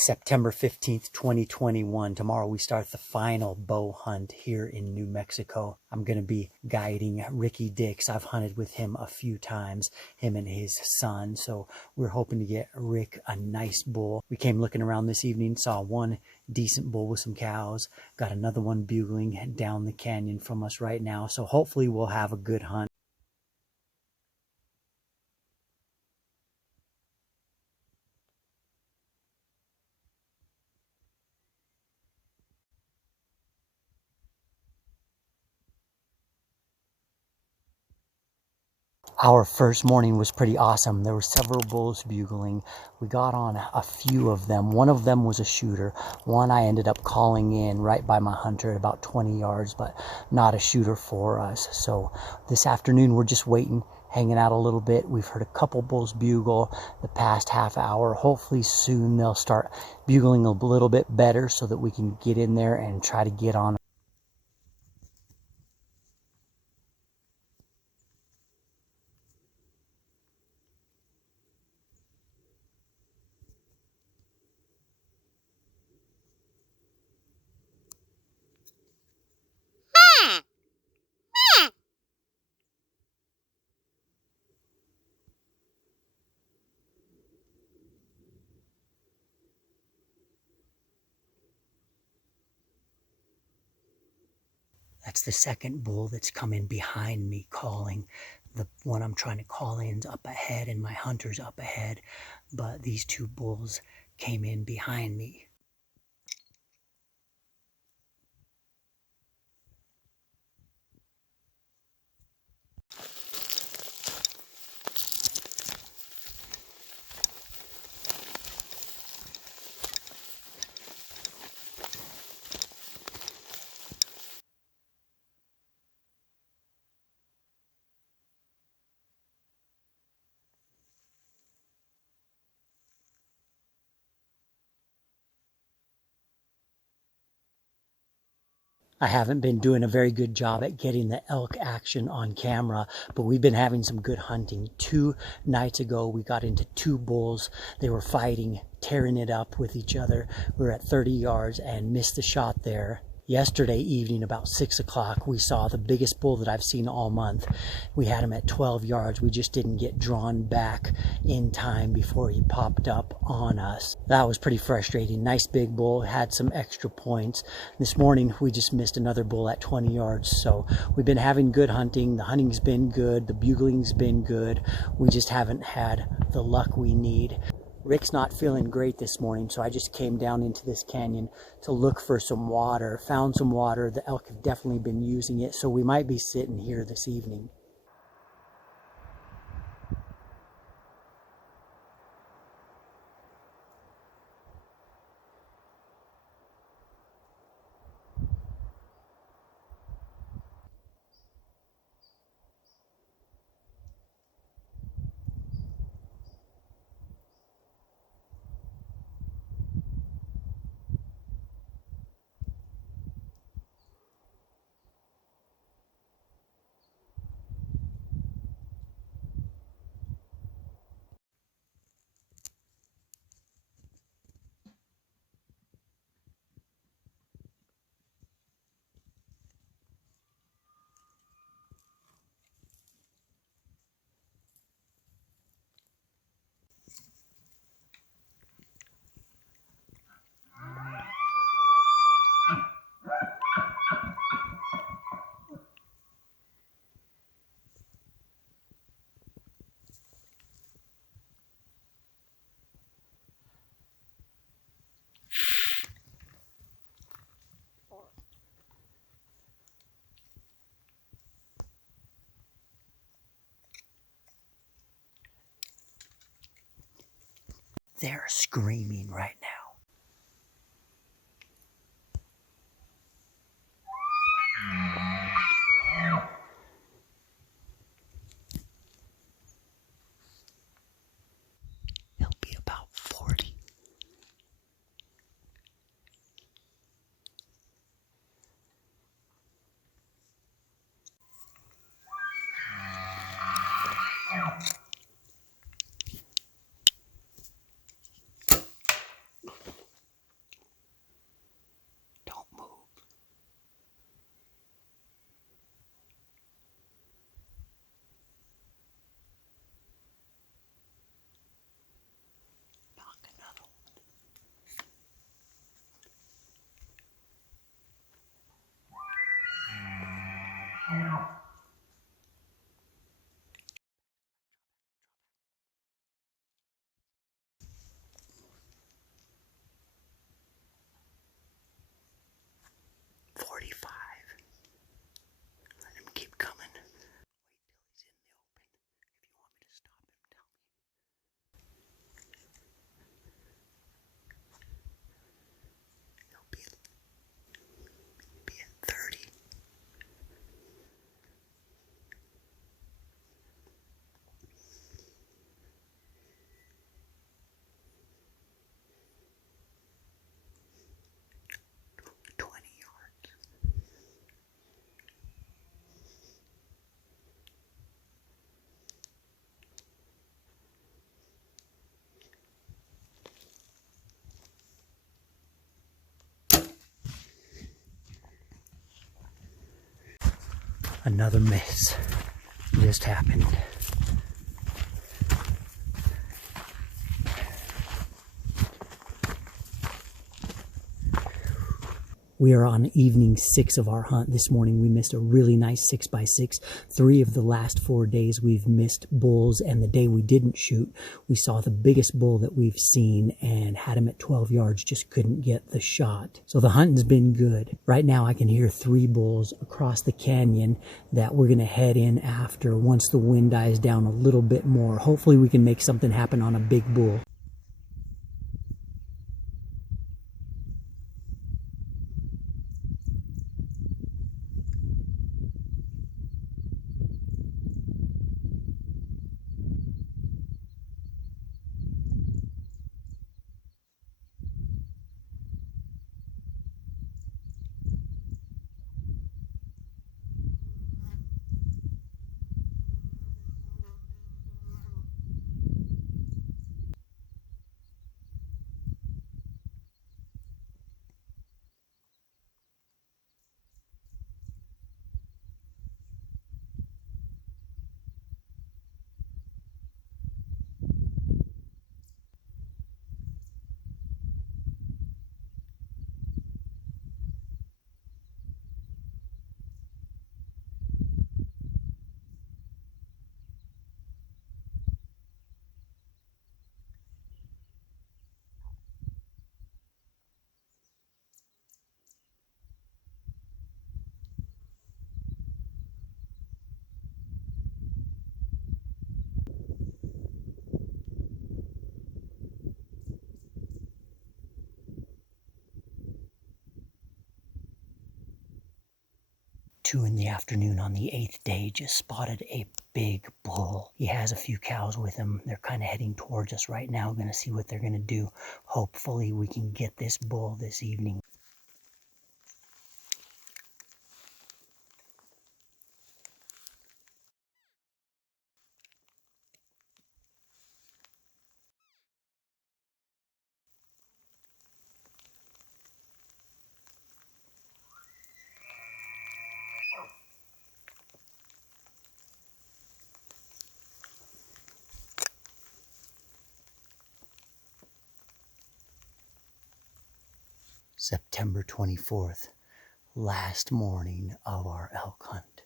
September 15th, 2021. Tomorrow we start the final bow hunt here in New Mexico. I'm going to be guiding Ricky Dix. I've hunted with him a few times, him and his son. So we're hoping to get Rick a nice bull. We came looking around this evening, saw one decent bull with some cows, got another one bugling down the canyon from us right now. So hopefully we'll have a good hunt. Our first morning was pretty awesome. There were several bulls bugling. We got on a few of them. One of them was a shooter. One I ended up calling in right by my hunter at about 20 yards, but not a shooter for us. So this afternoon we're just waiting, hanging out a little bit. We've heard a couple bulls bugle the past half hour. Hopefully soon they'll start bugling a little bit better so that we can get in there and try to get on. That's the second bull that's come in behind me calling. The one I'm trying to call in's up ahead and my hunter's up ahead. But these two bulls came in behind me. I haven't been doing a very good job at getting the elk action on camera, but we've been having some good hunting. 2 nights ago, we got into 2 bulls. They were fighting, tearing it up with each other. We were at 30 yards and missed the shot there. Yesterday evening, about 6 o'clock, we saw the biggest bull that I've seen all month. We had him at 12 yards. We just didn't get drawn back in time before he popped up on us. That was pretty frustrating. Nice big bull, had some extra points. This morning, we just missed another bull at 20 yards. So we've been having good hunting. The hunting's been good. The bugling's been good. We just haven't had the luck we need. Rick's not feeling great this morning, so I just came down into this canyon to look for some water. Found some water. The elk have definitely been using it, so we might be sitting here this evening. They're screaming right now. They'll be about 40. Another miss just happened. We are on evening 6 of our hunt. This morning we missed a really nice 6x6. 3 of the last 4 days we've missed bulls, and the day we didn't shoot, we saw the biggest bull that we've seen and had him at 12 yards, just couldn't get the shot. So the hunting's been good. Right now I can hear 3 bulls across the canyon that we're gonna head in after once the wind dies down a little bit more. Hopefully we can make something happen on a big bull. Two in the afternoon on the 8th day, just spotted a big bull. He has a few cows with him. They're kind of heading towards us right now. Gonna see what they're gonna do. Hopefully we can get this bull this evening. September 24th, last morning of our elk hunt.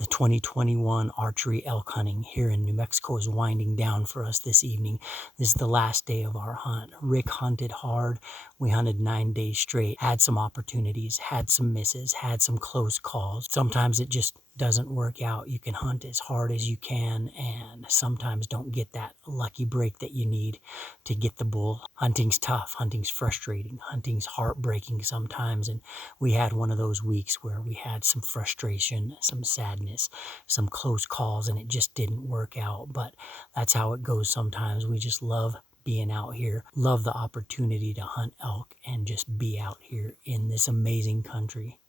The 2021 archery elk hunting here in New Mexico is winding down for us this evening. This is the last day of our hunt. Rick hunted hard. We hunted 9 days straight, had some opportunities, had some misses, had some close calls. Sometimes it just doesn't work out. You can hunt as hard as you can and sometimes don't get that lucky break that you need to get the bull. Hunting's tough. Hunting's frustrating. Hunting's heartbreaking sometimes. And we had one of those weeks where we had some frustration, some sadness, some close calls, and it just didn't work out. But that's how it goes sometimes. We just love being out here, love the opportunity to hunt elk and just be out here in this amazing country.